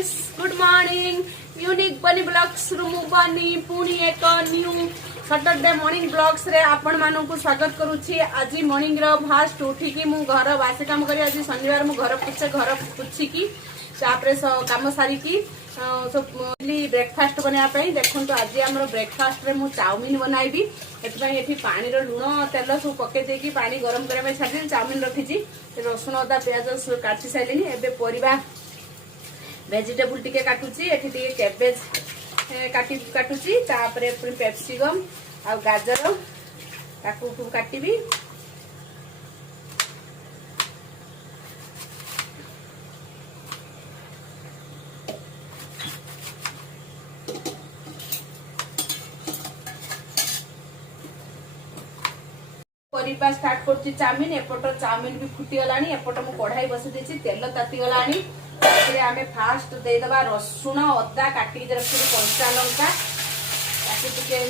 Friends good morning unique बनी blogs रु बनी पुणी एक न्यू सैटरडे मॉर्निंग ब्लॉग्स रे आपण मानू को स्वागत करूची। आज मॉर्निंग रो फास्ट उठिकी मु घर बासी काम करी आज शनिवार मु घर पुछी की तापरे काम सारिकी ब्रेकफास्ट बनाया देखो आज आम ब्रेकफास्ट रे मु चाउमीन बनाइबी। एथि पानी रो लुण तेल सब पके देकी पानी गरम करबा छाडी चाउमीन रखिची। रसुण अदा प्याज काटी साइलिनी। एबे परिबा वेजिटेबल टिके काटुची। एठी टिके कैबेज काटुची तापरे पेप्सिकम आ गाजर ताकू काटिबी। परिबा स्टार्ट करछि चाउमीन। एपट चाउमीन भी फुटी गलानी। एपट मु कढ़ाई बसि देछि तेल ताती गलानी। तापरे आमे फास्ट दे दबा रसुण अदा काटी रखि कंचा लंका ताकि टिके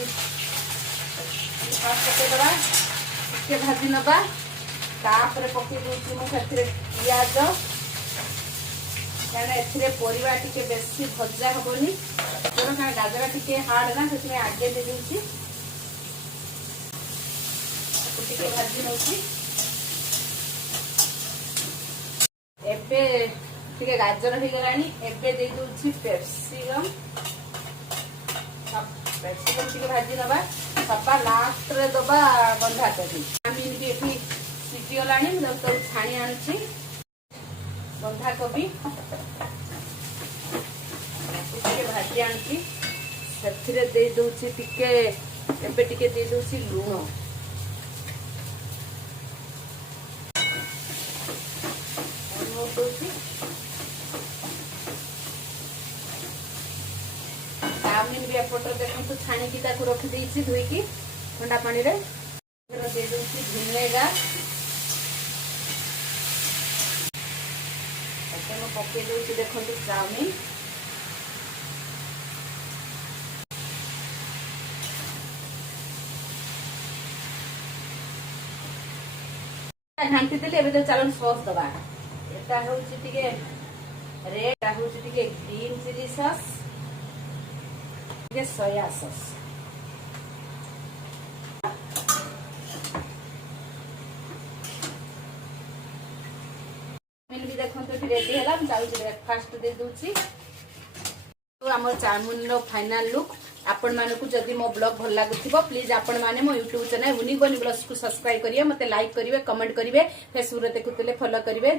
फास्ट पके दबा टिके भाजी नबा। तापरे पके दोछि मु सेथिरे पियाज काना एथिरे परिबा टिके बेसी भजा हबनी कारण का गाजर टिके हार्ड ना सेथिरे आगे दे दोछि टिके भाजी नउछि। एबे टिके गाजर हो गलानी। एबे दे दोछि पेप्सिकम टिके भाजी नबा सपा लास्ट रे दबा बंधा कोबी। चाउमीन भी एठी सिटी गलानी। म तो छाणी आनुछि बंधा कोबी टिके भाजी आनुछि सेथिरे दे दोछि टिके एबे टिके दे दोछि लूण चाउमीन भी एपट देखो छाणी की रखी देछि धोईकी ठंडा पानी रे दे दोछि विनेगार एते म पके दोछि देखो चाउमीन घांटी देले। एबे तो चलन सॉस दबा एटा होछि टिके रेड आ होछि टिके ग्रीन चिली सॉस टिके सोया सॉस। चाउमीन भी देखो तो रेडी हैला। हम जाउ ब्रेकफास्ट दे दोछि। तो हमर चाउमीन रो फाइनल लुक आपण मानकु जदि मो ब्लॉग भल लागुथिबो प्लीज आपण माने मो YouTube चैनल यूनिक बनी ब्लॉग्स को सब्सक्राइब करिवे, मते लाइक करिवे, कमेंट करिवे, फेसबुक रे देखुतले फॉलो करिवे।